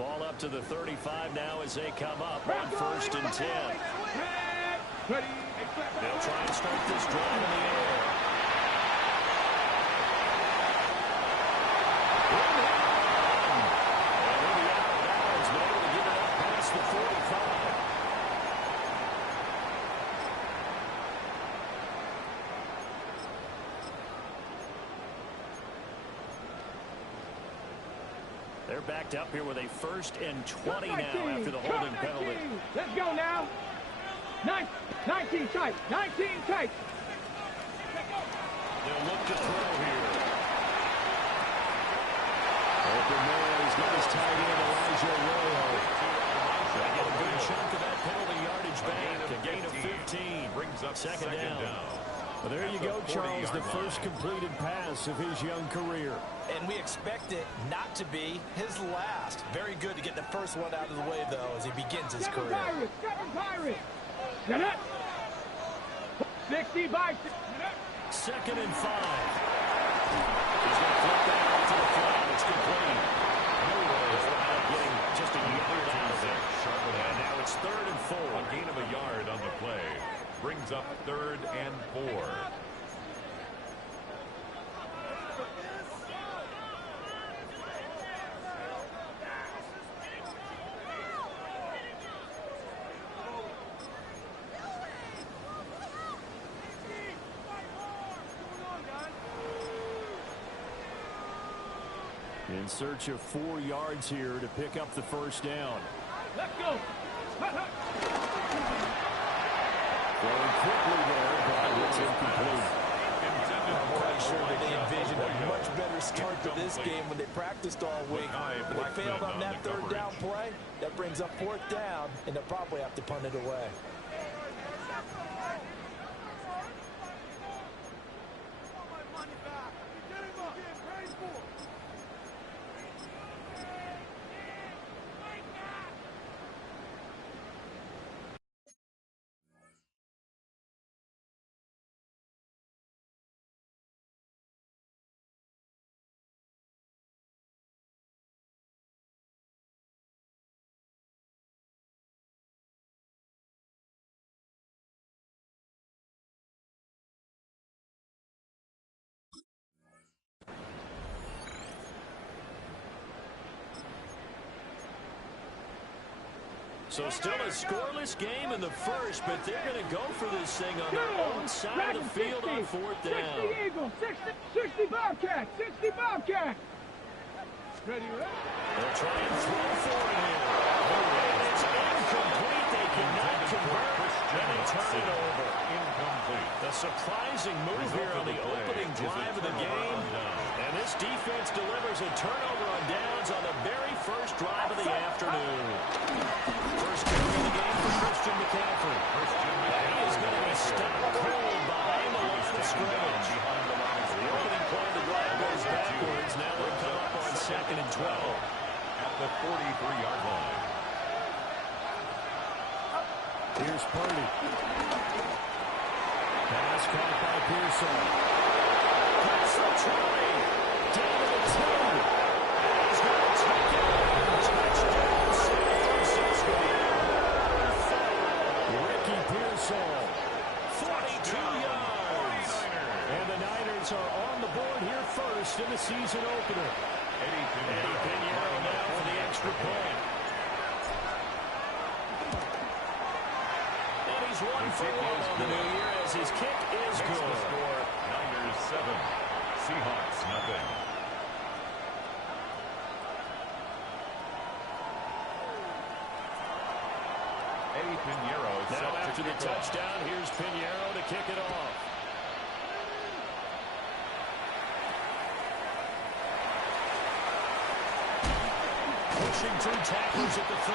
Ball up to the 35 now as they come up on 1st and 10. They'll try and start this drive in the air. They're backed up here with a 1st and 20 now after the holding penalty. Let's go now. 19 tight. 19 tight. They'll look to throw here. Open there. He's got his tight end, Elijah Arroyo. They get a good chunk of that penalty yardage back. A gain of 15. Brings up second down. Well, there you go, Charles, the first completed pass of his young career. And we expect it not to be his last. Very good to get the first one out of the way, though, as he begins his career. Pirates. 60 by 2nd and 5. He's going to flip that out to the flat. It's complete. Getting just a yard out of it. And now it's 3rd and 4. A gain of a yard on the play. Brings up 3rd and 4. In search of 4 yards here to pick up the first down. Let's go. Going quickly there, but it's incomplete. I'm quite sure that they envisioned a much better start to this game when they practiced all week. But they failed on that 3rd down play. That brings up 4th down, and they'll probably have to punt it away. So still a scoreless game in the first, but they're going to go for this thing on their own side of the field on 4th down. 60 Eagles, 60 Bobcats, 60 Bobcats. Ready? They'll try and throw for it here. And it's incomplete. They cannot convert, and they turn it over. Incomplete. A surprising move here on the opening drive of the game. And this defense delivers a turnover on downs on the very first drive of the afternoon. First carry of the game for Christian McCaffrey. He is going to be stopped cold behind the line of scrimmage. The opening play of the drive goes backwards. Now they'll come up on 2nd and 12. At the 43-yard line. Here's Purdy. Pass caught by Pearson. Pass the try. Down to the 10. He's going to take it. Touchdown, San Francisco. Ricky Pearson, 42 yards. And the Niners are on the board here first in the season opener. Eddie Pinheiro now for the extra point. And he's 1 for 1 on the new year as his kick is good. Score, Niners 7, Seahawks nothing. Eddie Pinheiro now after the touchdown, here's Pinheiro to kick it off. Pushing 2 tacklers at the 30.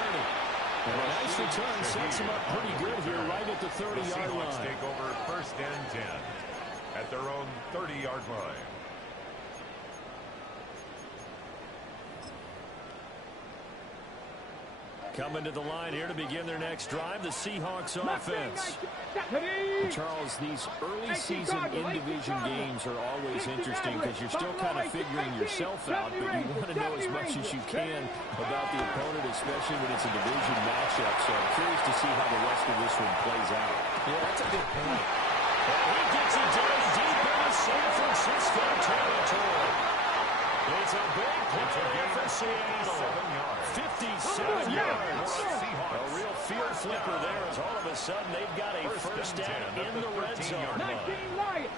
And a nice return sets him up pretty good here right at the 30-yard line. Seahawks take over 1st and 10 at their own 30-yard line. Coming to the line here to begin their next drive, the Seahawks offense. Charles, these early season in-division games are always interesting because you're still kind of figuring yourself out, but you want to know as much as you can about the opponent, especially when it's a division matchup. So I'm curious to see how the rest of this one plays out. Yeah, that's a good point. And he gets it down deep into San Francisco territory. It's a big play for Seattle. 57 yards. A real field flipper there as all of a sudden they've got a first down in the red zone. 19 Lions.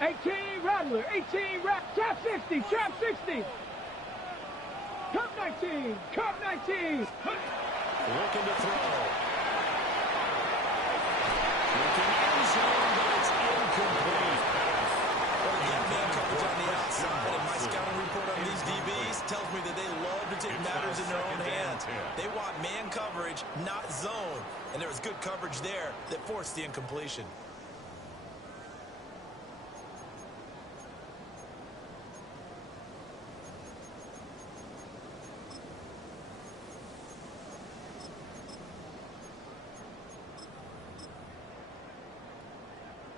18 Rattler. 18 Trap 60. Trap 60. Cup 19. Cup 19. Looking to throw. Looking end zone, but it's incomplete. Well, again, man coverage on the outside, and my scouting report on these DBs tells me that they love to take matters in their own hands. They want man coverage, not zone. And there was good coverage there that forced the incompletion.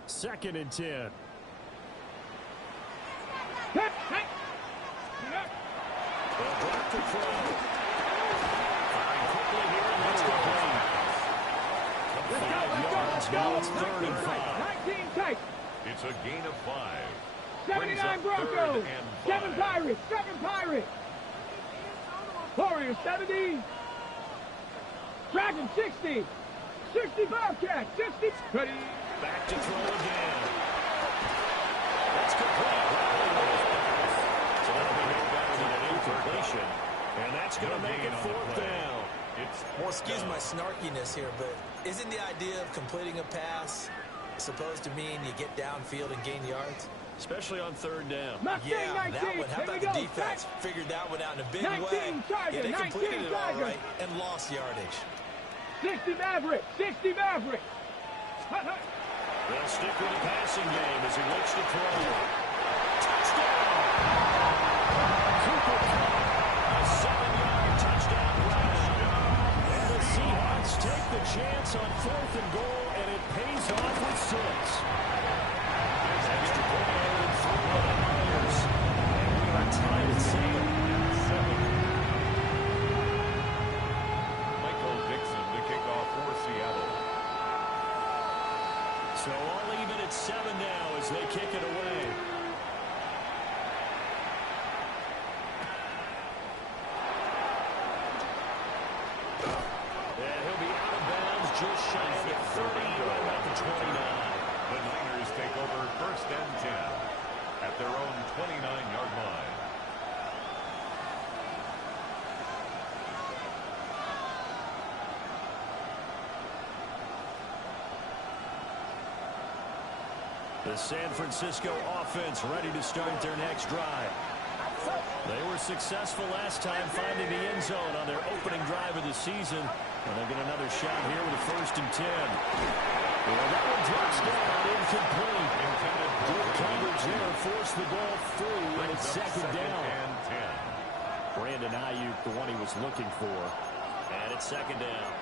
Second and 10. Hey. They'll drop the throw. Firing quickly here, and let's go. 5 yards, now it's 3rd and 5. 19 tight. It's a gain of 5. 79 Broncos. 7 Pirates. 7 Pirates. Warriors 70. Dragon 60. 60 Bobcats. 60. Ready. Back to throw again. That's complete. So that'll be no better than an incompletion. And that's going to make it 4th down. Well, excuse my snarkiness here, but isn't the idea of completing a pass supposed to mean you get downfield and gain yards? Especially on 3rd down. Yeah, that one. How about the defense? Figured that one out in a big way. Yeah, they completed it all right and lost yardage. 60 Maverick. 60 Maverick. They'll stick with the passing game as he looks to throw. Touchdown! Cooper Kupp, a 7-yard touchdown run. And the Seahawks take the chance on 4th and goal, and it pays off with 6. Extra point added 3 by the Niners. And we are tied at 7. Michael Dixon to kick off for Seattle. So all even at 7 now as they kick it away. And he'll be out of bounds just shy of the 30, right about the 29. The Niners take over 1st and 10 at their own 29-yard line. The San Francisco offense ready to start their next drive. They were successful last time finding the end zone on their opening drive of the season. And they'll get another shot here with a 1st and 10. Well, that one drops down, incomplete. Good coverage there, forced the ball through, and it's 2nd down. And 10. Brandon Ayuk, the one he was looking for. And it's 2nd down.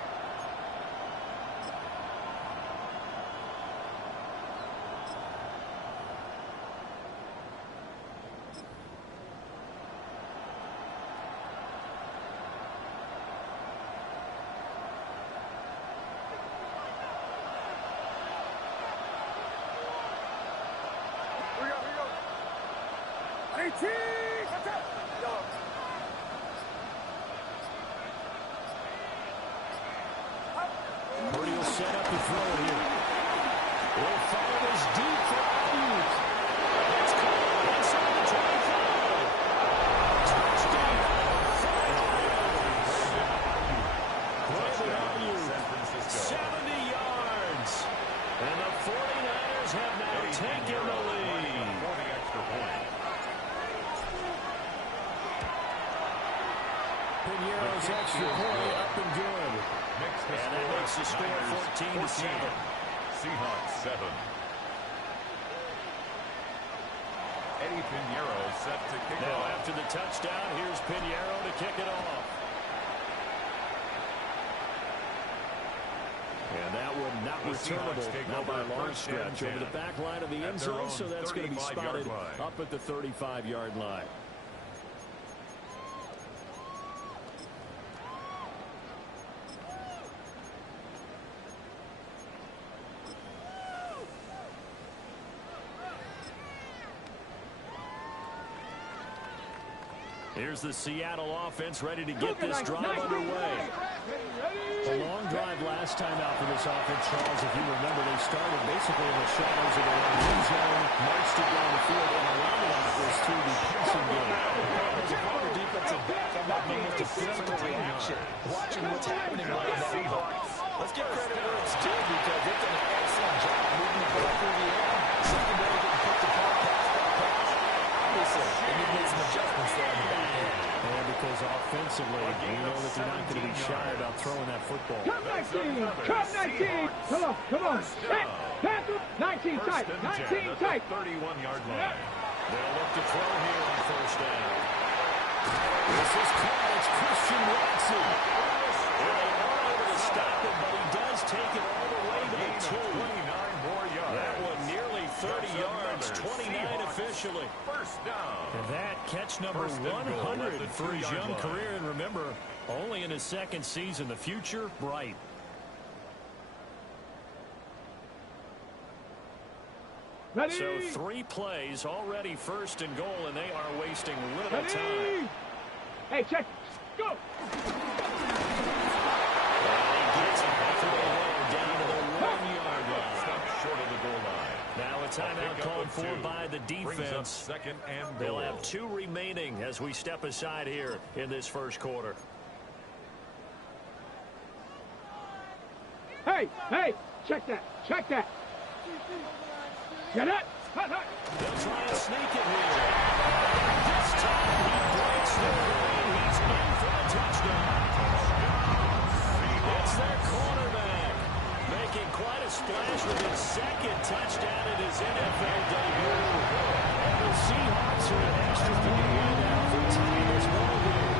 Purdy will set up the throw here. Will follow this deep for Ayuk. It's caught inside the 25. Touchdown. Brandon Ayuk, 70 yards. And the 49ers have now taken the lead. 40 extra points. Pinero's extra point up and good. And that makes the score 14-7. Seahawks 7. Eddie Pinheiro set to kick Now off. after the touchdown, here's Pinheiro to kick it off. And that one not returnable, not by a long stretch, over the back line of the end zone, so that's going to be spotted up at the 35-yard line. Here's the Seattle offense ready to get this drive underway. A long drive last time out for this offense, Charles. If you remember, they started basically in the shadows of the end zone, marched it down the field, and a lot of that was through the passing game. As a former defensive back, I'm not almost a physical reaction watching what's happening right now. Let's give credit where it's due because they've done an excellent job moving the ball through the air. Secondary getting picked apart, pass by pass. Obviously, they need to make some adjustments there on the back end. And because offensively, we know that they're not going to be shy about throwing that football. Come 19! Come 19! Come on, come on. Hey, pass it. 19 tight, 19 tight. 31-yard line. They'll look to throw here on first down. This is caught. It's Christian Watson. Well, they are able to stop it, but he does take it all the way to the 2. 29 more yards. That one nearly 30 yards, 29 officially. First down. And that catch number 100 for his young career. And remember, only in his second season, the future bright. Ready? So 3 plays, already first and goal, and they are wasting little Ready? time. Hey, check. Go. And he gets it after the low down to the 1-yard line. Stop short of the goal line. Now a timeout called for 2. by the Brings up defense. second and They'll goal. have 2 remaining as we step aside here in this first quarter. Hey, hey, check that. Check that. Get it? Hut, hut. They'll try and sneak it here. This time he breaks the plane. He's in for a touchdown. It's their cornerback, making quite a splash with his second touchdown in his NFL debut. And the Seahawks are an extra point away now from tying this ball game.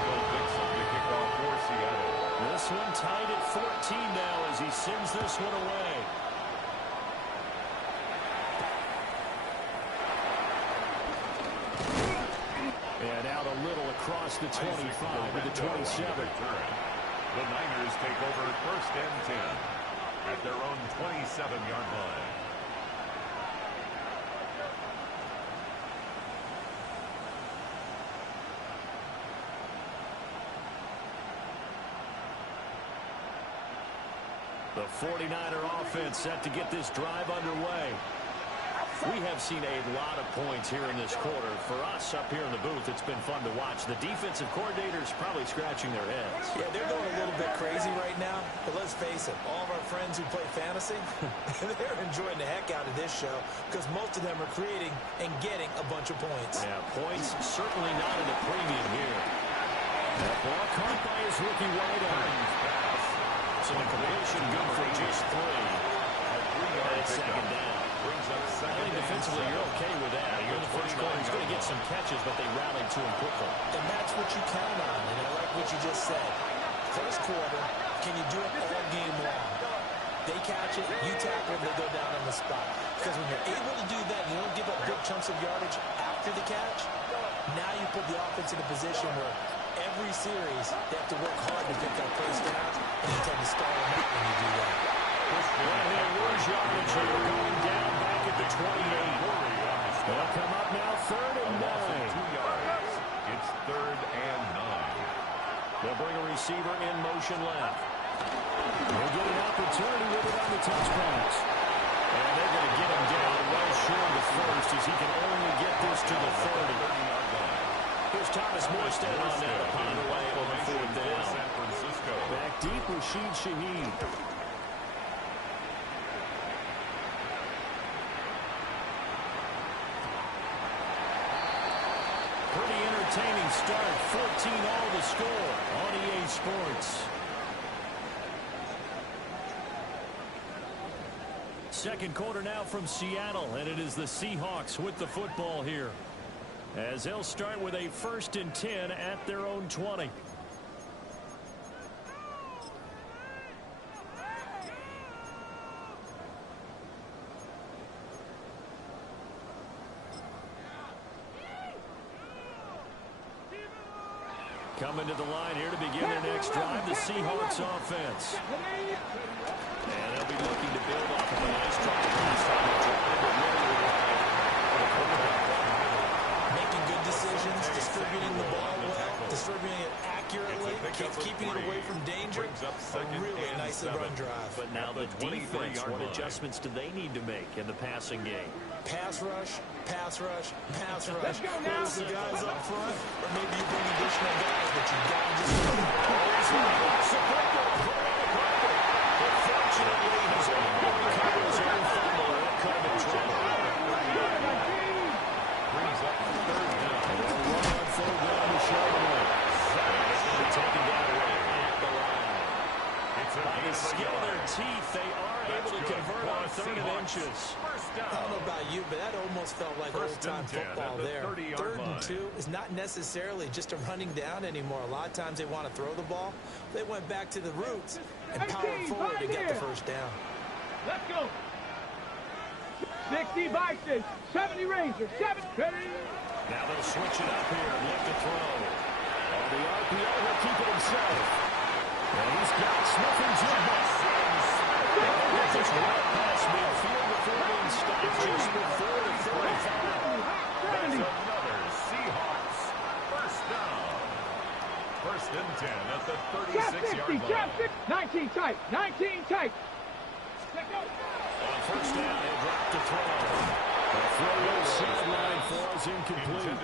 The kickoff for Seattle. This one tied at 14 now as he sends this one away. And out a little across the 25 to the 27. The Niners take over first and 10 at their own 27-yard line. The 49er offense set to get this drive underway. We have seen a lot of points here in this quarter. For us up here in the booth, it's been fun to watch. The defensive coordinators probably scratching their heads. Yeah, they're going a little bit crazy right now, but let's face it, all of our friends who play fantasy, they're enjoying the heck out of this show because most of them are creating and getting a bunch of points. Yeah, points certainly not in the premium here. That ball caught by his rookie wideout. So the completion good for just 3. And second down. I think defensively you're okay with that. You're in the first quarter. He's going to get some catches, but they rallied to him quickly. And that's what you count on, and I like what you just said. First quarter, can you do it all game long? They catch it, you tackle it, they go down on the spot. Because when you're able to do that, you don't give up big chunks of yardage after the catch, now you put the offense in a position where every series they have to work hard to get that first down, and you tend to stall them out when you do that. He'll lose yardage here, going down back at the 28. They'll come up now 3rd and 9. 2 yards. It's 3rd and 9. They'll bring a receiver in motion left. He'll get an opportunity with it on the touch pass. And they're going to get him down well short of the first as he can only get this to the 30. Here's Thomas Morstead on that to pound away on the 4th down. San Francisco. Back deep, Rashid Shaheed. Pretty entertaining start. 14 all the score on EA Sports. second quarter now from Seattle, and it is the Seahawks with the football here, as they'll start with a 1st and 10 at their own 20. Coming to the line here to begin their next drive, the Seahawks offense. And they'll be looking to build off of a nice drive last time they tried it, but really relied on the quarterback. Making good decisions, distributing the ball well, distributing it accurately, keeping it away from danger. A really nice run drive. But now the defense, what adjustments do they need to make in the passing game? Pass rush, pass rush, pass rush. There's the guys up front, or maybe you bring additional guys, but you got to just... Fortunately, he's able to recover his own fumble. That could have been trouble. Brings up the 3rd down. Run on 4th down to Charbonnet. It's going to be taken down right at the line. By the skin of their teeth, they are able to convert on 3rd and inches. I don't know about you, but that almost felt like old-time football there. 3rd and 2 is not necessarily just a running down anymore. A lot of times they want to throw the ball. They went back to the roots and powered forward to get the 1st down. Let's go. 60 Vikings, 70 Rangers, 7. Now they'll switch it up here and look to throw. On the RPO, he'll keep it himself. And he's got Smith and Jigba. Just right past midfield before being stopped just before the 35. That's another Seahawks 1st down. 1st and 10 at the 36-yard line. 19 tight, 19 tight. On 1st down, he'll drop to throw. The throw sideline falls incomplete.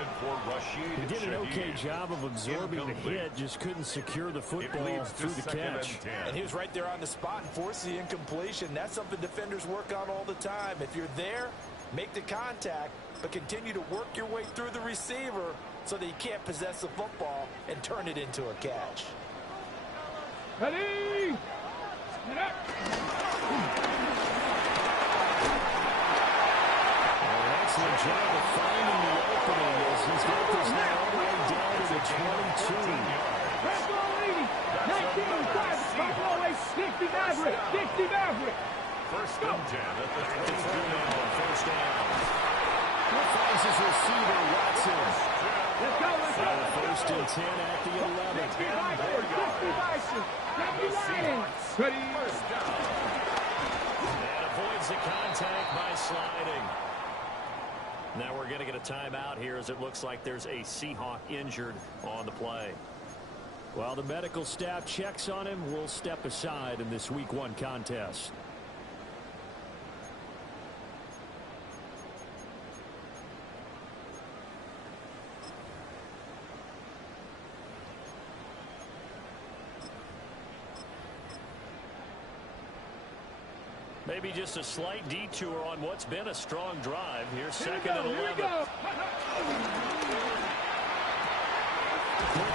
He did an okay job of absorbing the hit, just couldn't secure the football through the catch. And he was right there on the spot and forced the incompletion. That's something defenders work on all the time. If you're there, make the contact, but continue to work your way through the receiver so that you can't possess the football and turn it into a catch. Ready? Excellent job of finding the opening as he's got this now all the way down to the 22. 19 tight, 60 Maverick, 60 Maverick. 1st and 10 at the 22 on 1st down. He finds his receiver, Watson. Let's go, let's go. 1st and 10 at the 11. 60 Vikings, 70 Lions. Ready? 1st down. And avoids the contact by sliding. Now we're going to get a timeout here as it looks like there's a Seahawk injured on the play. While the medical staff checks on him, we'll step aside in this Week 1 contest. Maybe just a slight detour on what's been a strong drive. Here's 2nd and 11. Good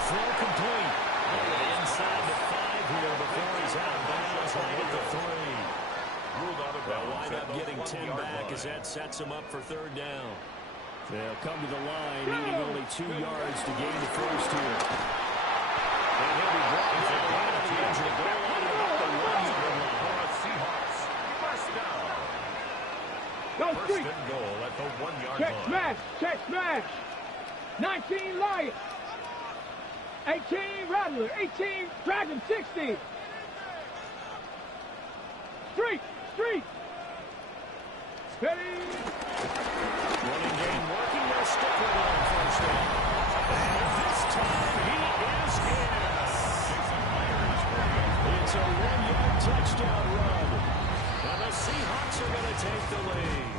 throw complete. Inside the 5 here before he's out of bounds right at the 3. Ruled out of They'll bounds wind at up the getting 10 back as that sets them up for 3rd down. They'll come to the line, needing only 2 yards to gain the 1st here. And he'll be brought down at the edge of the goal line about the 1-yard line. Seahawks 1st down. Go 1st street. and goal at the 1-yard Check line. smash, check smash. 19 Lions. 18 Rattler, 18 Dragon, 60. Street. Ready? Running game working. They'll stick with it on 1st down. And this time he is in. It's a 1-yard touchdown run. And the Seahawks are going to take the lead.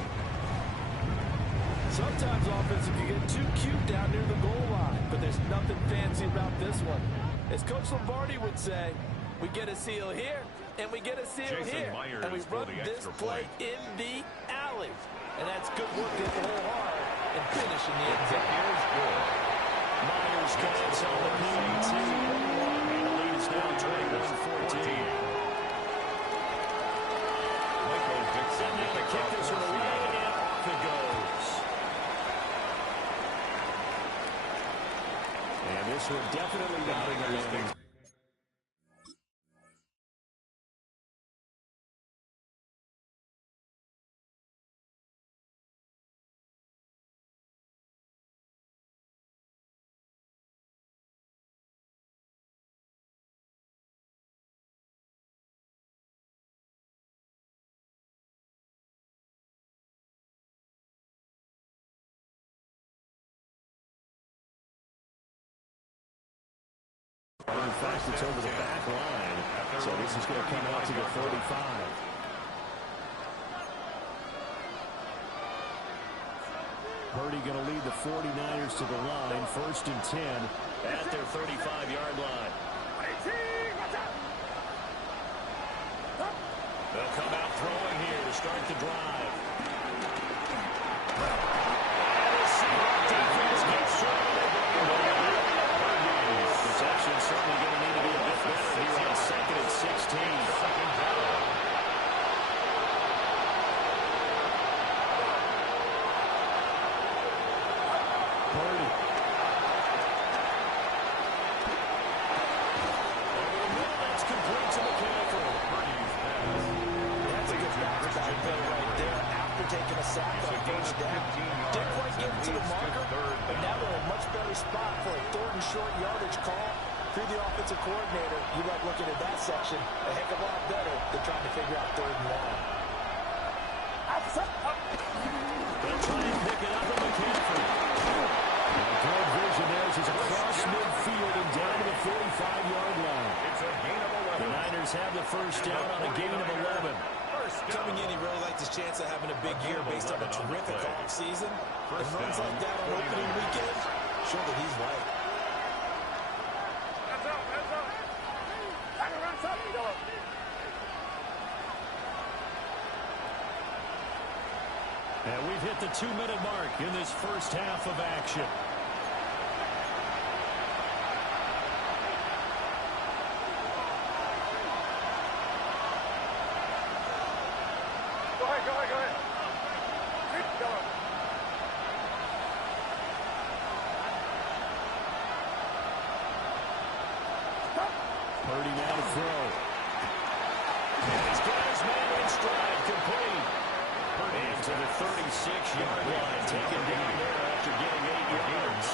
Sometimes offensive can get too cute down near the goal line, but there's nothing fancy about this one. As Coach Lombardi would say, we get a seal here, and we get a seal here. And we run this play in the alley. And that's good work at the whole hard and finish in the end zone. Here's good. Myers comes on the PAT. And the lead is now 21-14. Michael Dixon with the this one. Definitely not in the landing. In fact, it's over the back line. So this is going to come out to the 35. Purdy going to lead the 49ers to the line. 1st and 10 at their 35-yard line. They'll come out throwing here to start the drive. And the Seahawks defense gets short of the ball. Reception's certainly going to need to be a bit better here on 2nd and 16. Purdy. Over the middle, that's complete to McCaffrey. That's a good back play right there after taking a sack on 1st down. Didn't quite get to the marker, but now they're in a much better spot for a 3rd and short yardage call. Through the offensive coordinator, you like looking at that section a heck of a lot better than trying to figure out 3rd and 1. They'll try and pick it up with McCaffrey. Good vision there as he's across midfield and down to the 45-yard line. It's a gain of 11. The Niners have the 1st down on a gain of 11. Coming in, he really liked his chance of having a big year based on a terrific offseason. And runs like that on opening weekend, show that he's right. And we've hit the 2-minute mark in this 1st half of action. Go ahead. Keep going. Purdy now to throw. And he's got his man in stride, complete. And to the 36-yard line, taken down there after getting 8 yards.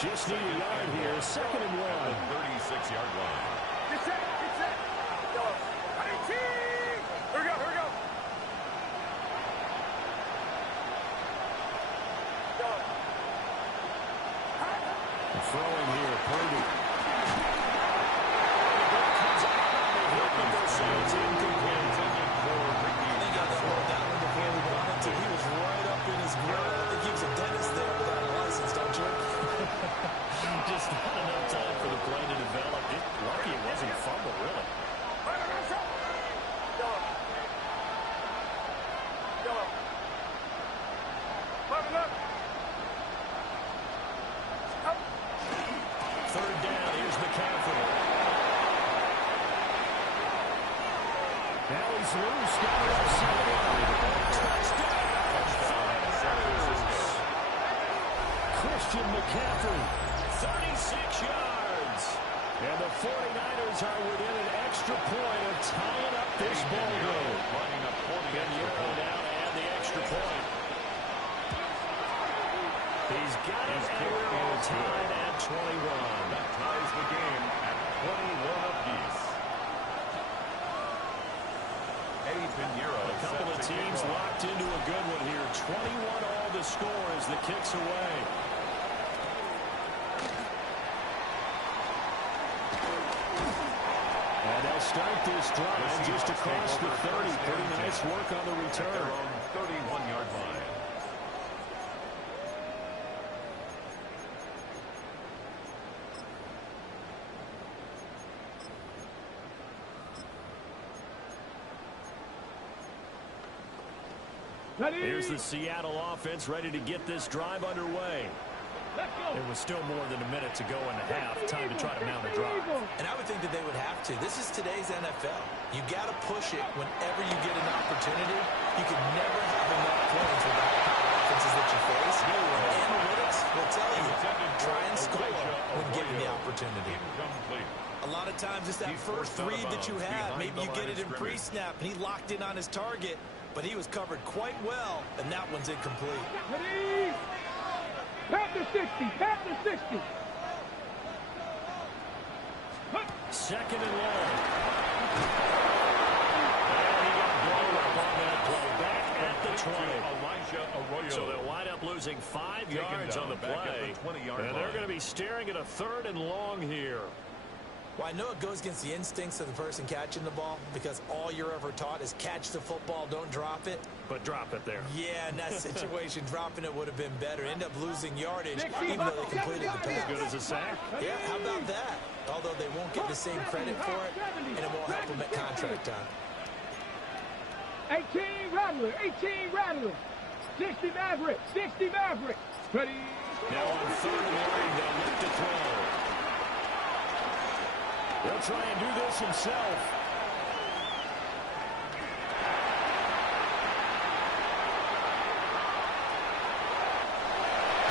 Just need a yard here, 2nd and 1. 36-yard line. Get set. Go. Here we go. Go. Throwing here, Purdy. Just not enough time for the play to develop. Lucky it wasn't a fumble, really. Third down, here's McCaffrey. Now he's loose, down the left sideline. Touchdown. Christian McCaffrey, 36 yards. And the 49ers are within an extra point of tying up this ball game. And Euro now to add the extra point. He's got it, and we're all tied at 21. That ties the game at 21 apiece. A couple of teams locked into a good one here. 21 all to score as the kick's away. And they'll start this drive just across the 30. Pretty nice work on the return. 31-yard line. Here's the Seattle offense ready to get this drive underway. There was still more than a minute to go in the half. Time to try to mount a drive. And I would think that they would have to. This is today's NFL. You got to push it whenever you get an opportunity. You can never have enough points with the high-power offenses that you face. Analytics will tell you, try and score when given the opportunity. A lot of times it's that first read that you have. Maybe you get it in pre-snap, and he locked in on his target, but he was covered quite well, and that one's incomplete. Ready? Pat the 60, pat the 60. Second and long. And he got blown up on that play. Back at the 20. So they'll wind up losing 5 yards on the play. And they're going to be staring at a third and long here. Well, I know it goes against the instincts of the person catching the ball because all you're ever taught is catch the football, don't drop it. But drop it there. Yeah, in that situation, dropping it would have been better. End up losing yardage even though they completed the pass. As good as a sack? Yeah, how about that? Although they won't get the same credit for it, and it won't help them at contract time. 18 Rattler, 18 Rattler. 60 Maverick, 60 Maverick. Ready? Now on third and long, they'll look to throw. He'll try and do this himself.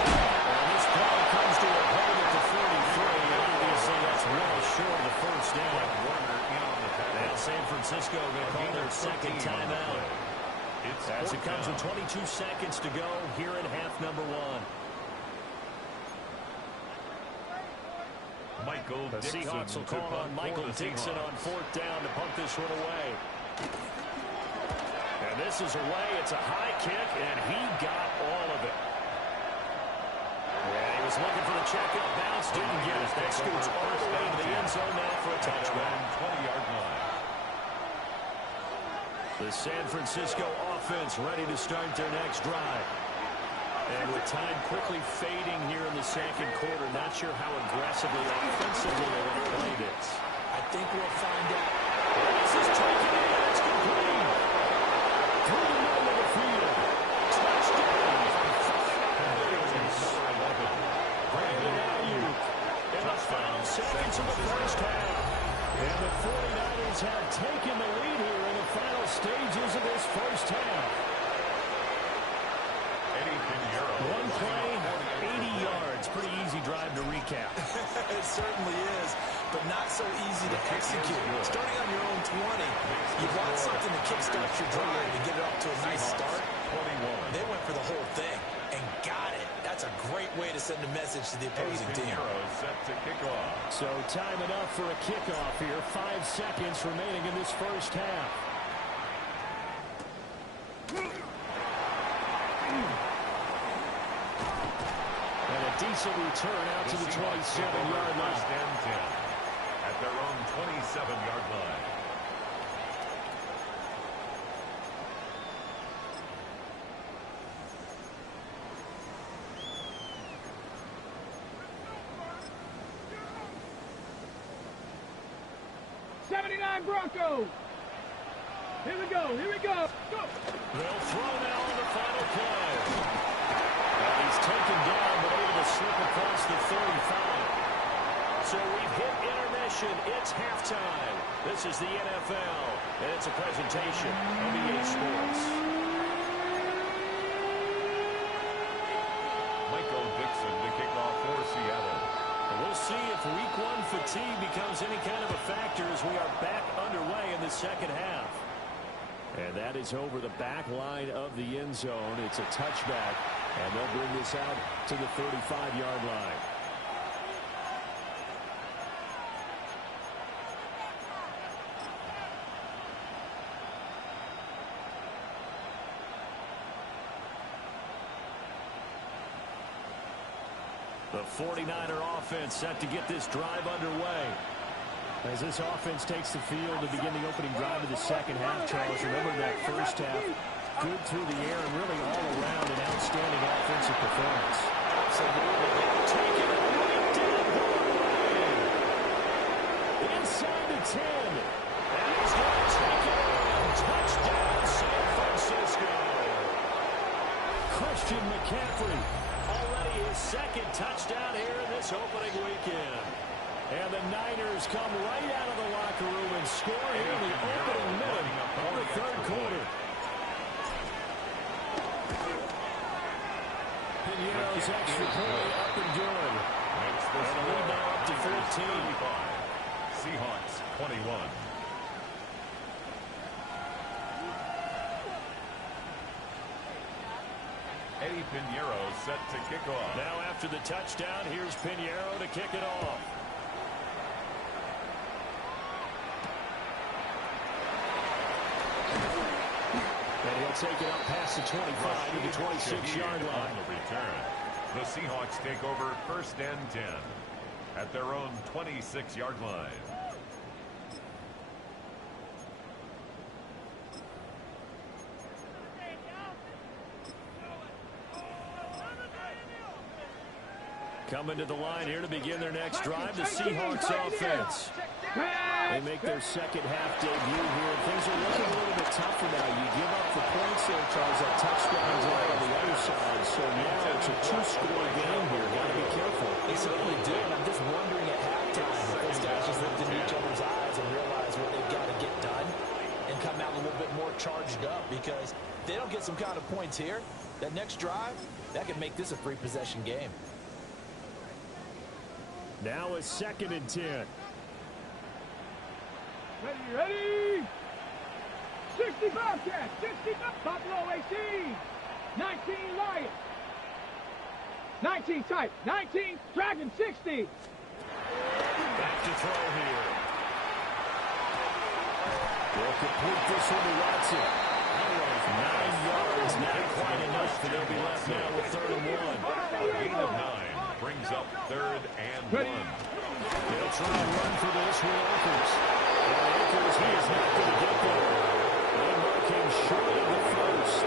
And this play comes to a hold at the 43. And obviously, that's well short of the first down. And San Francisco going to call their second timeout. As it comes with 22 seconds to go here in half number 1. The Seahawks will call on Michael Dixon on fourth down to punt this one away. And this is away. It's a high kick, and he got all of it. And he was looking for the checkout bounce, didn't get it. That scoots all the way to the end zone now for a touchdown. 20-yard line. The San Francisco offense ready to start their next drive. And with time quickly fading here in the second quarter, not sure how aggressively offensively they want to play this. I think we'll find out. This is taken in. It's complete. Through the middle of the field. Touchdown. Brandon Ayuk in the final seconds of the first half. And the 49ers have taken the lead here in the final stages of this first half. One play, 80 yards. Pretty easy drive to recap. It certainly is, but not so easy to execute. Starting on your own 20, you want something to kickstart your drive and get it off to a nice start. They went for the whole thing and got it. That's a great way to send a message to the opposing team. So time enough for a kickoff here. 5 seconds remaining in this first half. Decent return out to the 27-yard line. First and 10 at their own 27-yard line. '79 Broncos. Here we go. Here we go. Go. They'll throw now on the final play. And he's taken down, but able to slip across the 35. So we've hit intermission. It's halftime. This is the NFL, and it's a presentation of EA Sports. Michael Dixon to kick off for Seattle. We'll see if week 1 fatigue becomes any kind of a factor as we are back underway in the second half. And that is over the back line of the end zone. It's a touchback, and they'll bring this out to the 35-yard line. The 49er offense set to get this drive underway. As this offense takes the field to begin the opening drive of the second half, Charles, remember that first half, good through the air and really all around an outstanding offensive performance. Absolutely. Take it right down the lane. Inside the 10. And he's going to take it in. Touchdown, San Francisco. Christian McCaffrey, already his second touchdown here in this opening weekend. And the Niners come right out of the locker room and score here in the opening minute of the third quarter. Pinero's extra point up and good. And the lead now 21. Eddie Pinheiro set to kick off. Now after the touchdown, here's Pinheiro to kick it off. And he'll take it up past the 25 to the 26-yard line. On the return. The Seahawks take over 1st and 10 at their own 26-yard line. Coming to the line here to begin their next drive, the Seahawks offense. They make their second half debut here. Things are looking a little bit tougher now. You give up the points there, Charles. That touchdown's out on the other side. So now it's a two-score game here. Got to be careful. They certainly do, and I'm just wondering at halftime if those guys just looked into each other's eyes and realized what they've got to get done and come out a little bit more charged up, because if they don't get some kind of points here, that next drive, that could make this a free-possession game. Now a 2nd and 10. Ready? 65 catch, 65, Buffalo 18, 19 Lions, 19 tight, 19 Dragon 60. Back to throw here. They'll complete this one to Watson. 9 yards, not quite enough, and they'll be left now with 3rd and 1. A gain of 9 brings up 3rd and 1. They'll try and run for this with Akers. And Akers, he is not going to get there. They mark him short of the first.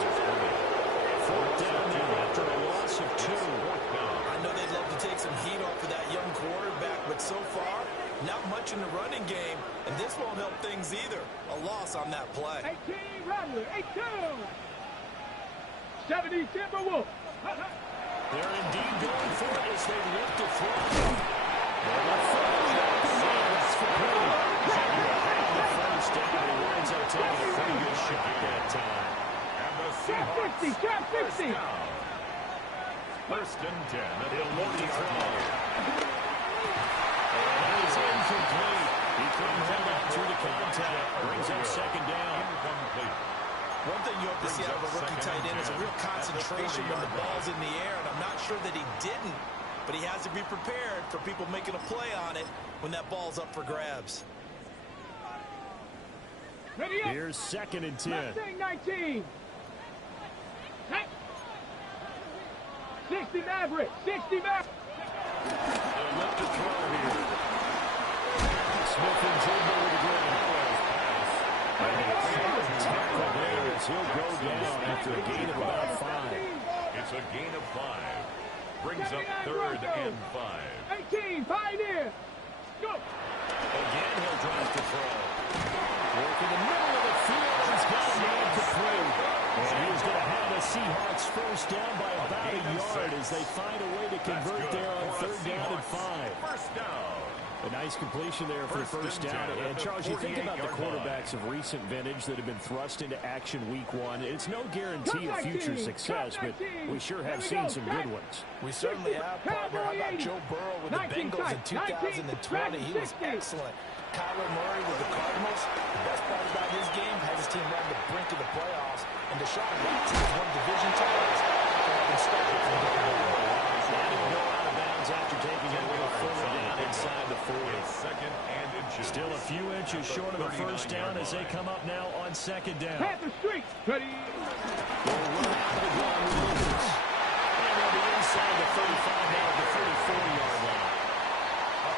4th down now after a loss of 2. I know they'd love to take some heat off of that young quarterback, but so far, not much in the running game, and this won't help things either. A loss on that play. 18 Rattler, 8-2. 70 Timberwolves. They're indeed going for it as they look to throw. They're left foot. That's for Gooo. The first down, he winds up taking a pretty good shot that time. And the Cap Seahawks 60, Cap 60. 1st and 10 at the He'll look to 40-yard throw. line. And he's incomplete. He couldn't hold on through the contact. Brings up 2nd down. Incomplete. One thing you hope to see out of a rookie tight end is a real concentration when the ball's in the air, and I'm not sure that he didn't, but he has to be prepared for people making a play on it when that ball's up for grabs. Ready up. Here's 2nd and 10. Mustang 19. 60 Maverick, 60 Maverick. They'll look to throw here. Smith and Jigba with the ground. And a tackle there as he'll go down after a gain of about 5. It's a gain of 5. Brings up 3rd and 5. 18, Pioneer. Go. Again, he'll drive to throw. Work in the middle of the field. He's got a man to throw. And he's going to have the Seahawks first down by about a yard as they find a way to convert there on 3rd down and 5. First down. A nice completion there for the first down. And, Charles, you think about the quarterbacks of recent vintage that have been thrust into action week 1. It's no guarantee of future success, but we sure have seen some good ones. We certainly have, partner. How about Joe Burrow with the Bengals in 2020? He was excellent. Kyler Murray with the Cardinals. The best part about his game had his team right on the brink of the playoffs. And Deshaun Watson has won division titles. After taking it a little further down inside the 40. 2nd and inches. Still a few inches short of a first down as they come up now on 2nd down. Panther Street. Ready. They'll run out of the ground with Lucas. And they'll be inside the 35 now at the 34-yard line.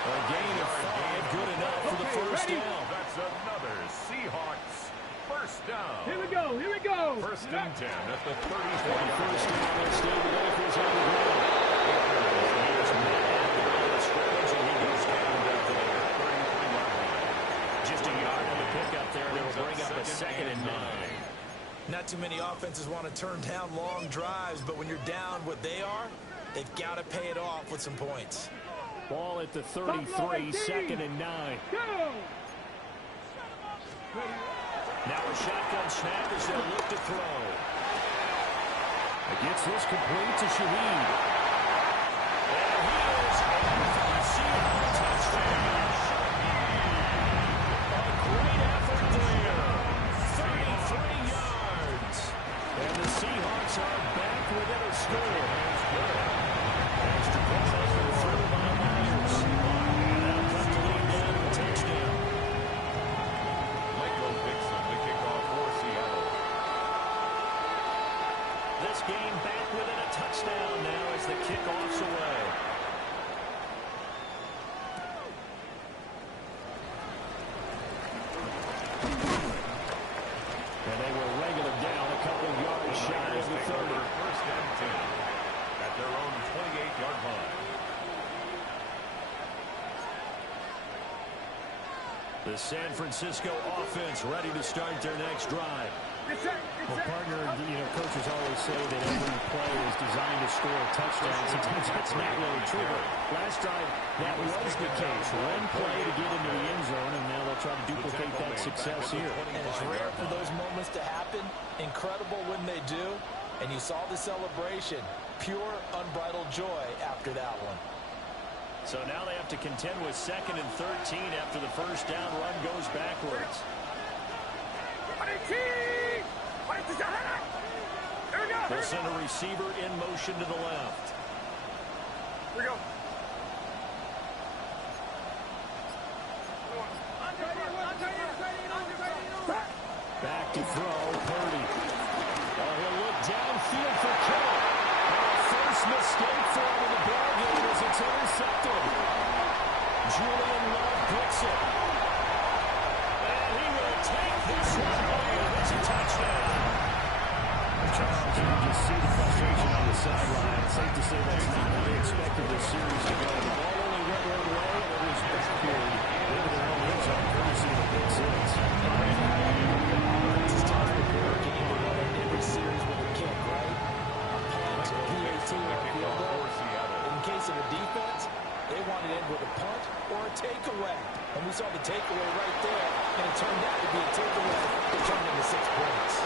A gain of 5, good enough for the first down. That's another Seahawks first down. Here we go. 1st and 10 at the 34. First down, let's stay with Akers on the ground. Just a yard on the pickup there. They'll bring up a 2nd and 9. Not too many offenses want to turn down long drives, but when you're down what they are, they've got to pay it off with some points. Ball at the 33, 2nd and 9. Go. Now a shotgun snap as they'll look to throw. Gets this complete to Shaheed. And he is in for the Seahawks touchdown. A down now as the kickoff's away. And they will wrangle it down a couple of yards shy of the 30. First and 10 at their own 28-yard line. The San Francisco offense ready to start their next drive. Well, partner, coaches always say that every play is designed to score a touchdown. Sometimes that's not really true, but last drive, that was the case. One play to get into the end zone, and now they'll try to duplicate that success here. And it's rare for those moments to happen. Incredible when they do. And you saw the celebration. Pure, unbridled joy after that one. So now they have to contend with 2nd and 13 after the first down run goes backwards. They'll send a receiver in motion to the left. Here we go. Back to throw, Purdy. Oh, he'll look downfield for Kittle. And the first mistake for him in the ballgame as it's intercepted. Julian Love picks it. And he will take this one home. It's a touchdown. Charles, you can just see the frustration on the sideline. It's safe to say that's not how they expected this series to go. The ball only went one way, and it was backfield into their own end zone, courtesy of the pick six. It's time to work every series with a kick, right? A punt, a PAT, or a field goal. In case of a defense, they wanted it with a punt or a takeaway. And we saw the takeaway right there, and it turned out to be a takeaway that turned into 6 points.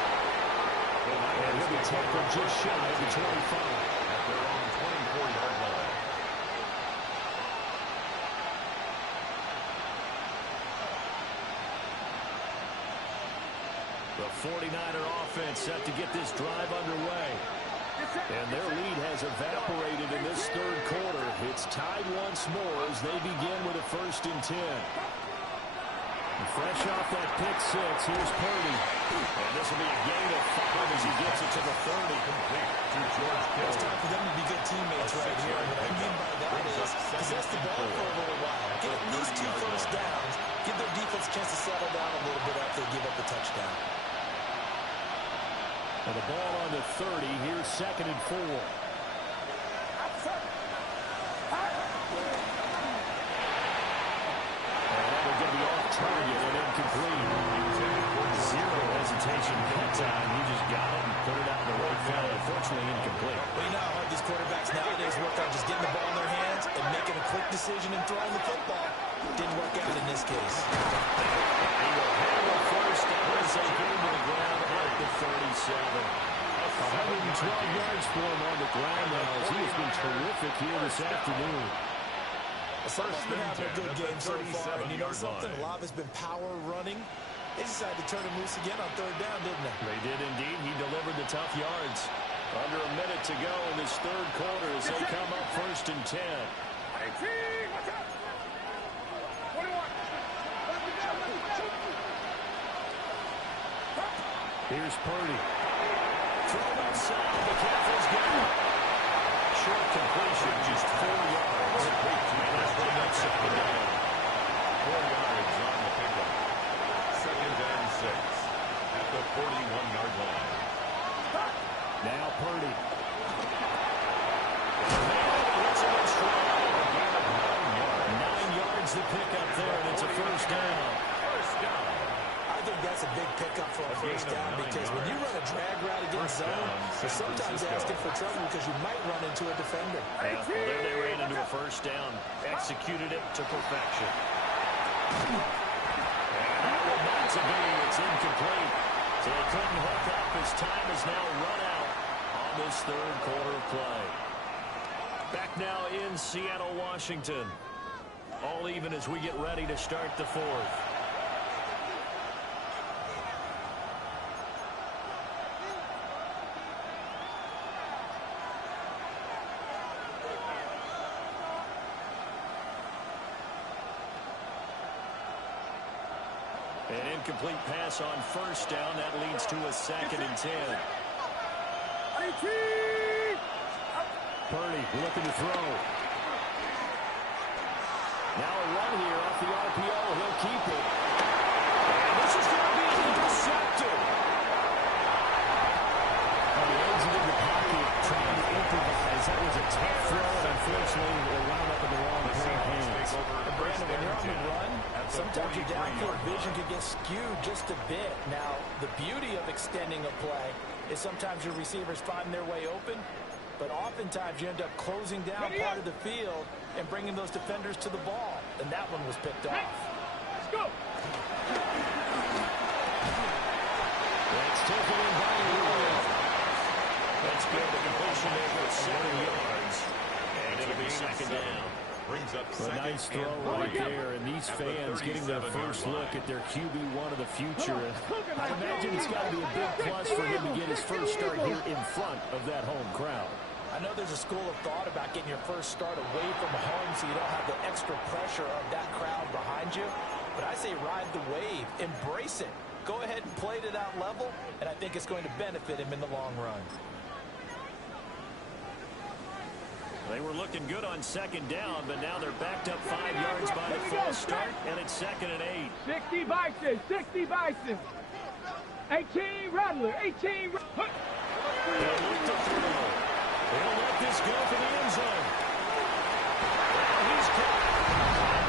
And he'll be tackled just shy of the 25. At their own 24-yard line. The 49er offense set to get this drive underway. And their lead has evaporated in this third quarter. It's tied once more as they begin with a 1st and 10. And fresh off that pick six, here's Purdy. And this will be a gain of 5 as he gets it to the 30. Complete to George Kittle. It's time for them to be good teammates right here. What I mean by that is possess the ball for a little while. Get at least 2 first downs. Give their defense a chance to settle down a little bit after they give up the touchdown. And the ball on the 30. Here's 2nd and 4. Target and incomplete. Zero hesitation that time. He just got it and put it out in the right field. Unfortunately, incomplete. Well, you know how hard these quarterbacks nowadays work on just getting the ball in their hands and making a quick decision and throwing the football. Didn't work out in this case. He will handle first down as they go to the ground at the 37. 112 yards for him on the ground now as he has been terrific here this afternoon. Someone's been having a good game so far, and you know something? Love has been power running. They decided to turn him loose again on 3rd down, didn't they? They did indeed. He delivered the tough yards. Under a minute to go in this third quarter as they come up 1st and 10. Here's Purdy. Throw inside. McCaffrey's got it. Short completion, just 4 yards. And that's bring up 2nd down. 4 yards on the pickup. 2nd and 6 at the 41-yard line. Now Purdy. 9 yards the pickup there, and it's a 1st down. I think that's a big pickup for a 1st down because when you run a drag route against zone, you're sometimes asking for trouble because you might run into a defender. Yeah, well, there they ran into a 1st down. Executed it to perfection. And that one not to be. It's incomplete. So they couldn't hook up as time has now run out on this third quarter of play. Back now in Seattle, Washington. All even as we get ready to start the 4th. An incomplete pass on 1st down. That leads to a 2nd and 10. Purdy looking to throw. Now a run here off the RPO. He'll keep it. And this is going to be intercepted. He exited the pocket trying to improvise. That was a tough throw, and unfortunately, it wound up in the wrong pair of hands. Brandon, when you're on the run, sometimes your downfield vision can get skewed just a bit. Now, the beauty of extending a play is sometimes your receivers find their way open, but oftentimes you end up closing down part of the field and bringing those defenders to the ball, and that one was picked off. Let's go. That's taken in by Williams. That's good. The completion there for 7 yards. And it'll be second down. Brings up A nice throw right there, and these fans getting their first look at their QB1 of the future. I imagine it's got to be a big plus for him to get his first start here in front of that home crowd. I know there's a school of thought about getting your first start away from home so you don't have the extra pressure of that crowd behind you. But I say ride the wave. Embrace it. Go ahead and play to that level, and I think it's going to benefit him in the long run. They were looking good on second down, but now they're backed up 5 yards by the false start, and it's 2nd and 8. 60 Bison, 60 Bison. 18 Rattler, 18 Rattler. They'll look to throw. They'll let this go for the end zone. Now he's caught.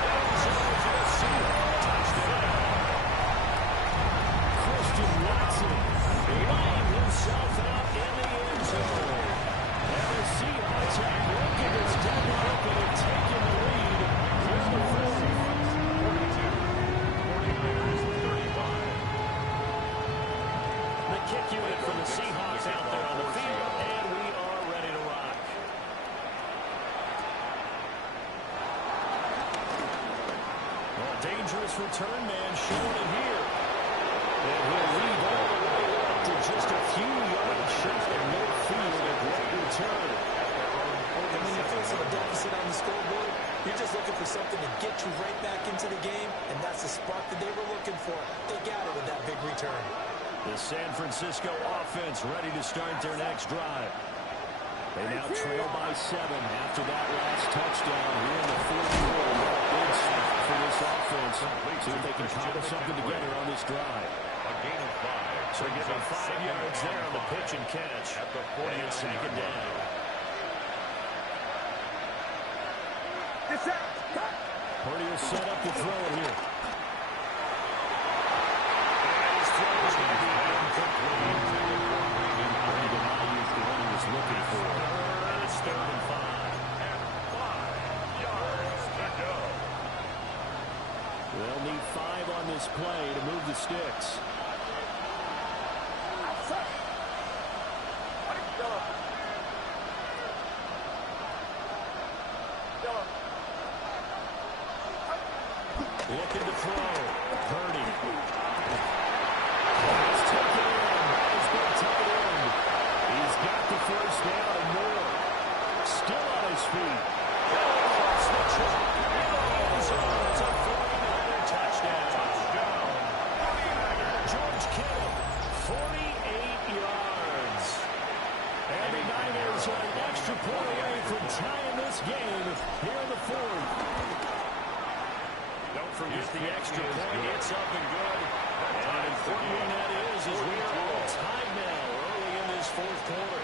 End zone for the Seahawks. Touchdown. Christian Watson Laying himself out in the end zone. and the Seahawks have broken this deadlock and have taken the lead here in the fourth. 42, 49ers 35. The kick unit for the Seahawks out there on the field, and we are ready to rock. Well, dangerous return man showing it here. And he'll leave all the way up to just a few yards shy of midfield. A great return. And when you're facing a deficit on the scoreboard, you're just looking for something to get you right back into the game, and that's the spark that they were looking for. They got it with that big return. The San Francisco offense ready to start their next drive. They now trail by 7 after that last touchdown here in the fourth quarter. Big step for this offense. See if they can cobble something together on this drive. A gain of 5. So give them 5 yards there on the pitch and catch. At the 40 and second down. Purdy will set up to throw it here. And his throw is going to be incomplete. Brandon Ayuk, the one he was looking for. And it's 3rd and 5. And 5 yards to go. They'll need 5 on this play to move the sticks. Looking to throw. Purdy. It's taken in by his big tight end. He's got the first down and more. Still on his feet. Across the track. In the end zone. It's a 49er touchdown. George Kittle, 48 yards. And the Niners are an extra point away from tying this game here in the fourth. Don't forget the extra point. It's up and good. And an important one that is we are all tied now early in this fourth quarter.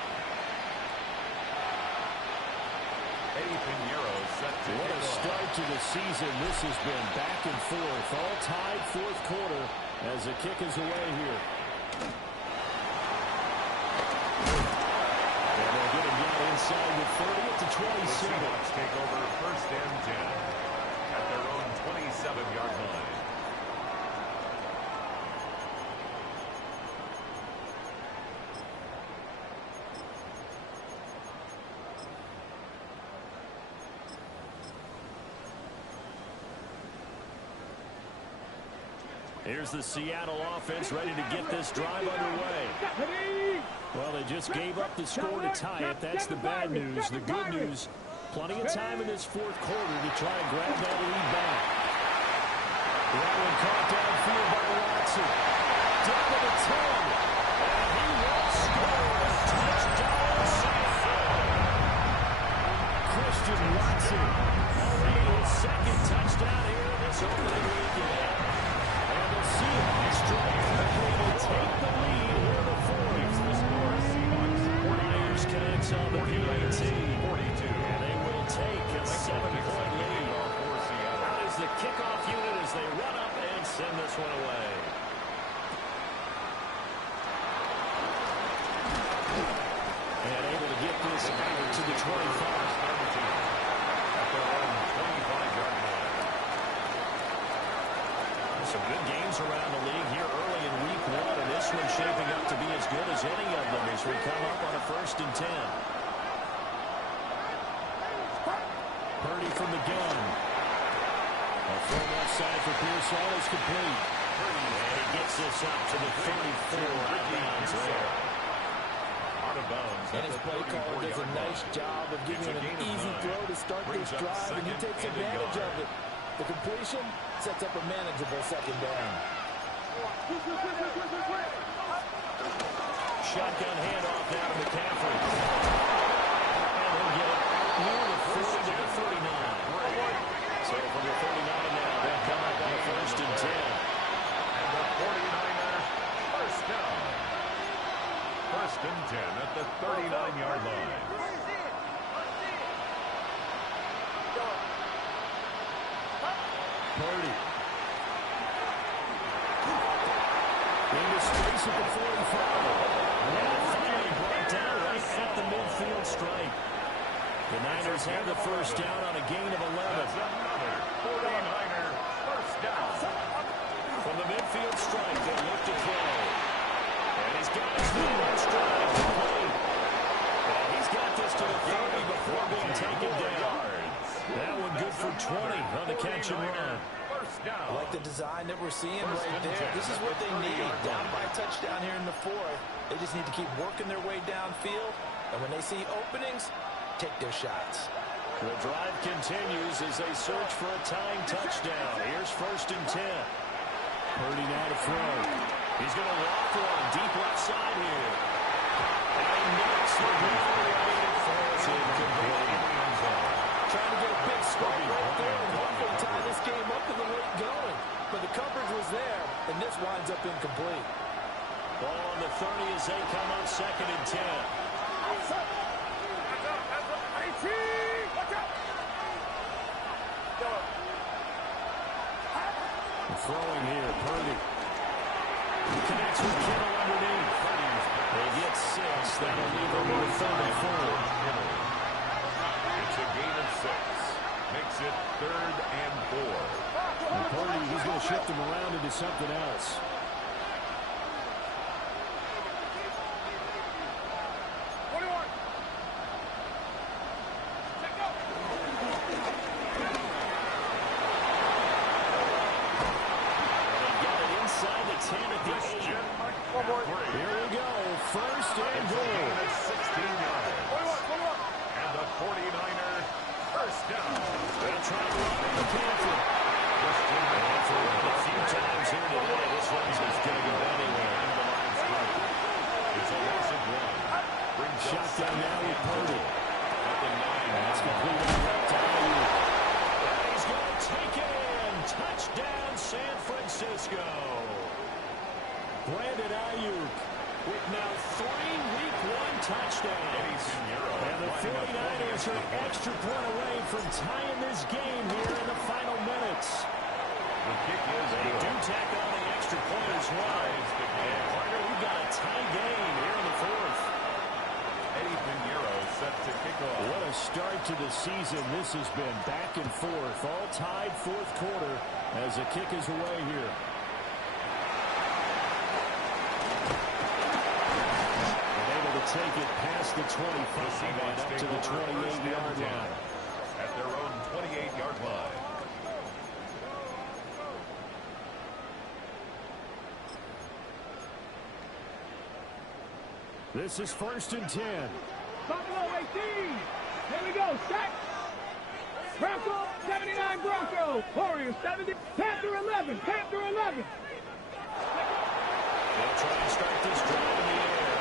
What a start to the season this has been. Back and forth. All tied fourth quarter as the kick is away here. And they'll get him down inside the 30 at the 27. Seahawks take over 1st and 10 at their own 27-yard line. Here's the Seattle offense ready to get this drive underway. Well, they just gave up the score to tie it. That's the bad news. The good news, plenty of time in this fourth quarter to try and grab that lead back. That one caught downfield by Watson. Down to the 10. And he will score. Touchdown, Seattle. Christian Watson. Already his second touchdown here in this opening weekend. And the Seahawks drive quickly to take the lead here in the fourth. Myers connects on the PAT. 42. And they will take a 7-point lead. That is the kickoff unit as they run up and send this one away. And able to get this out to the 25. Some good games around the league here early in week one, and this one shaping up to be as good as any of them as we come up on a 1st and 10. Purdy from the gun. A throw left side for Pearsall is complete. And he gets this up to the 34 out of bounds there. Out of bounds. And his play caller does a nice job of giving him an easy throw to start this drive, and he takes advantage of it. The completion sets up a manageable second down. Shotgun handoff now to McCaffrey. And he'll get it near the 40 to the 39. So from the 39 now, they'll come up on a 1st and 10. And the 49ers, first down. 1st and 10 at the 39-yard line. Purdy. Into space at the 45. And finally brought down right at the midfield stripe. The Niners have the first down on a gain of 11. That's another 49er first down. From the midfield stripe, they look to throw. And he's got his man on stride. And he's got this to the 30 before being taken down. That one good for 20 on the catch and run. I like the design that we're seeing right there. This is what they need. Down by a touchdown here in the fourth. They just need to keep working their way downfield. And when they see openings, take their shots. The drive continues as they search for a tying touchdown. Here's 1st and 10. Purdy now to throw. He's going to walk one deep left side here. And he knocks the ball right and falls incomplete. Trying to get a big scope right there and hopefully tie this game up in the late going. But the coverage was there, and this winds up incomplete. Ball on the 30 as they come on 2nd and 10. Throwing here, Purdy. He connects with Kittle underneath. They get 6. That'll leave them with 34. It's a gain of 6. Makes it 3rd and 4. And Purdy, he's going to shift him around into something else. Here we go, 1st and goal. 16-yard. And the 49er, first down. They'll try to run in the McCaffrey. A few times here today, this one's just going to go anywhere. It's a loss of 1. Shotgun now with Purdy. At the 9. That's complete on the left to Ayuk. And he's going to take it in. Touchdown, San Francisco. Brandon Ayuk With now 3 week 1 touchdowns. And the 49ers are an extra point away from tying this game here in the final minutes. The kick is They do tack on the extra point as well. And partner, we've got a tie game here in the 4th. Eddie Pinheiro set to kick off. What a start to the season this has been. Back and forth, all tied 4th quarter as the kick is away here. Take it past the 25 and up to the 28-yard line. At their own 28-yard line. This is 1st and 10. Buffalo 18. Here we go. Set. Bronco 79 Bronco. Warriors 70. Panther 11. Panther 11. They'll try to start this drive in the air.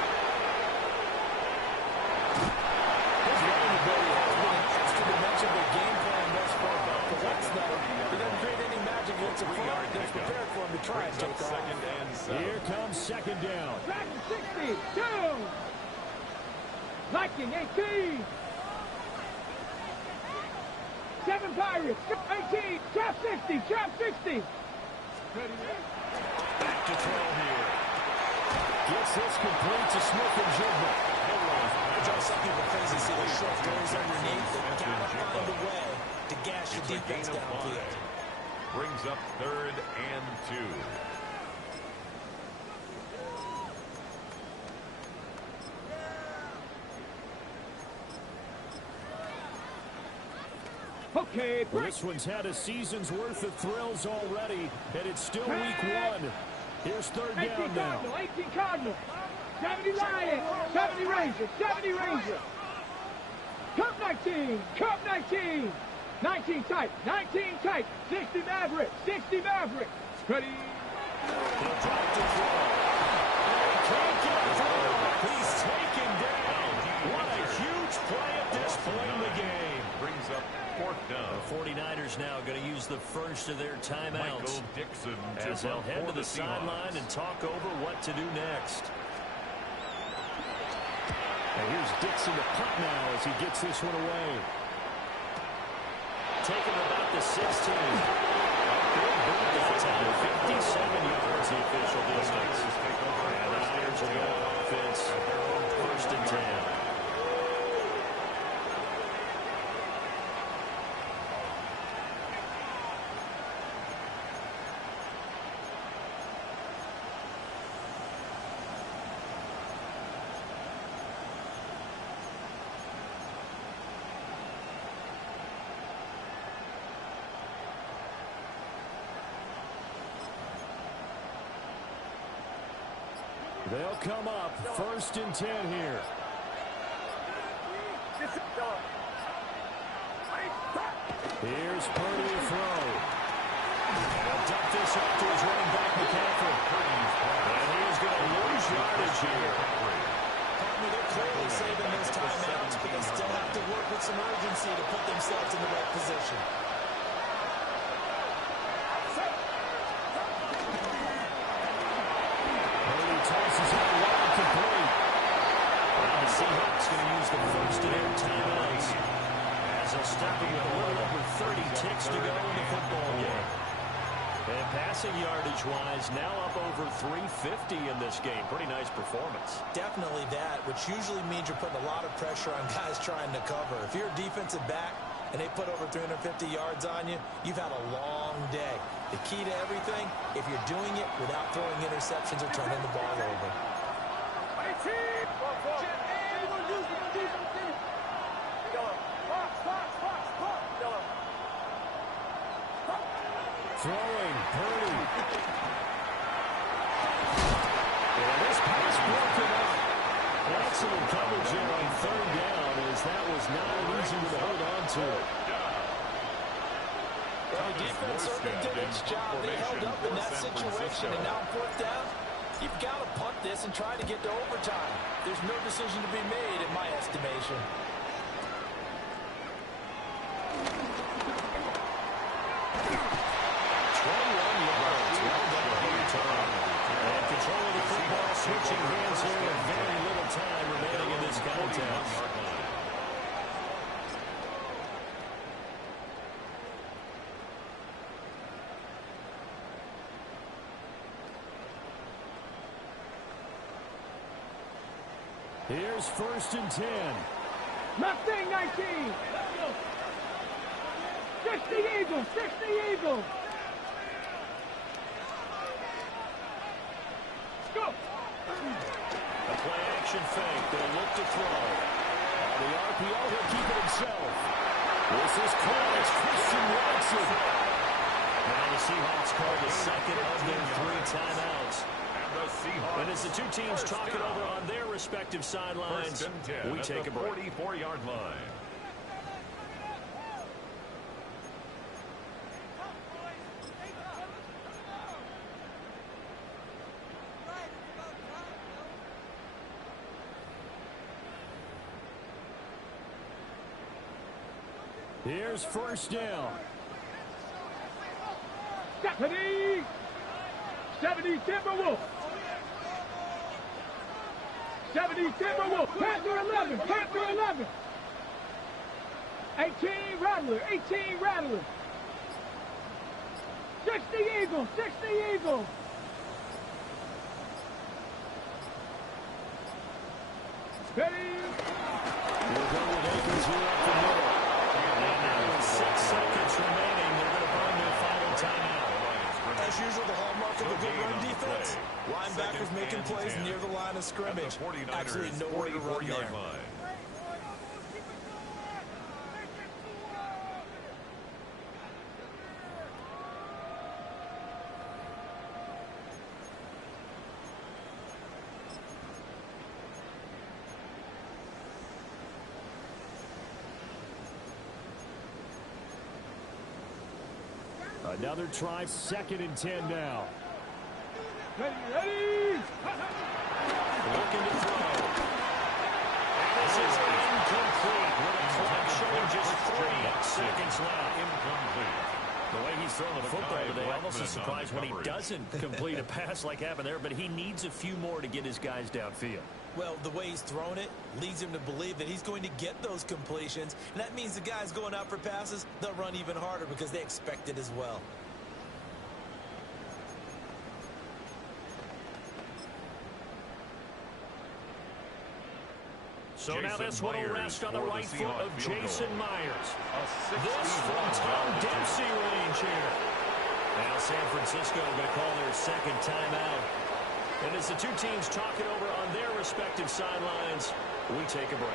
His running ability has been an extra dimension though. He doesn't create any magic against the front. They're prepared for him to try and take off. Here comes second down. Back to 60. 2. Viking 18. 7 Pirates. 18. Trap 60. Trap 60. Back to throw here. Gets this complete to Smith and Jigba. Some people crazy see the short throws underneath. They gotta find a way to gash the defense downfield. Brings up 3rd and 2. Okay, Well, this one's had a season's worth of thrills already, and it's still week 1. Here's 3rd 18 down now. Cardinal, 18 Cardinal. 70 Lions, 70 Rangers, 70 Rangers. Cup 19, Cup 19. 19 tight, 19 tight. 60 Maverick, 60 Maverick. Ready? He'll try to throw. And he can't get through. He's taken down. What a huge play at this point in the game. Brings up 4th down. The 49ers now going to use the first of their timeouts Michael Dixon as they'll head to the sideline and talk over what to do next. And here's Dixon to punt now as he gets this one away. Taking about the 16. That time, 57 yards the official distance. And the Niners will go on offense. 1st and 10. They'll come up 1st and 10 here. Here's Purdy to throw. He'll dump this up to his running back, McCaffrey. And he's going to lose yardage here. They're clearly saving those timeouts, but they still have to work with some urgency to put themselves in the right position. Tosses it wide complete. And the Seahawks going to use the first of their timeouts as they'll stop it with a little over 30 ticks to go in the football game. And passing yardage-wise, now up over 350 in this game. Pretty nice performance. Definitely that, which usually means you're putting a lot of pressure on guys trying to cover. If you're a defensive back and they put over 350 yards on you, you've had a long day. The key to everything, if you're doing it without throwing interceptions or turning the ball over. Throwing, Purdy. And this pass broken up. Excellent coverage there on 3rd down, as that was not an easy one to hold on to. Well, the defense certainly did its job. They held up in that situation, and now on 4th down, you've got to punt this and try to get to overtime. There's no decision to be made, in my estimation. And control of the football, switching hands here with very little time remaining in this contest. Here's 1st and 10. Mustang 19. 60 Eagles, 60 Eagles. Go. A play-action fake. They'll look to throw. The RPO, he'll keep it himself. This is caught. It's Christian Watson. Now the Seahawks call the second of their 3 timeouts. And as the two teams talk it over on their respective sidelines, we take a break. 44-yard line. Here's 1st down. 70 Timberwolves. 70 Timberwolves. Panther 11. Panther 11. 18 Rattler. 18 Rattler. 60 Eagles. 60 Eagles. Ready? We'll go with Akers here up the middle. And now with 6 seconds remaining, they're going to burn their final timeout. As usual, the hallmark of a good run defense. Linebackers making plays near the line of scrimmage. Actually, nowhere to run there. Another try, 2nd and 10 now. Ready? Looking to throw. And this is incomplete with a clock showing just 3 seconds left. Incomplete. The way he's throwing the football today, almost a surprise when he doesn't complete a pass like happened there, but he needs a few more to get his guys downfield. Well, the way he's thrown it leads him to believe that he's going to get those completions. And that means the guys going out for passes, they'll run even harder because they expect it as well. So now this one will rest on the right foot of Jason Myers. This from Tom Dempsey range here. Now San Francisco going to call their 2nd timeout. And as the two teams talk it over on their respective sidelines, we take a break.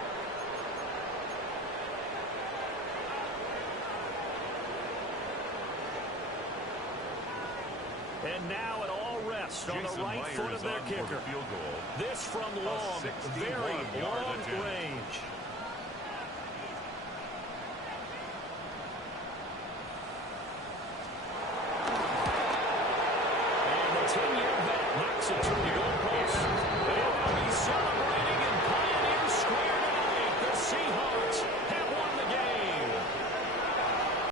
And now it all rests on the right foot of their kicker. This from long, very long range. And the 10-year vet knocks it through the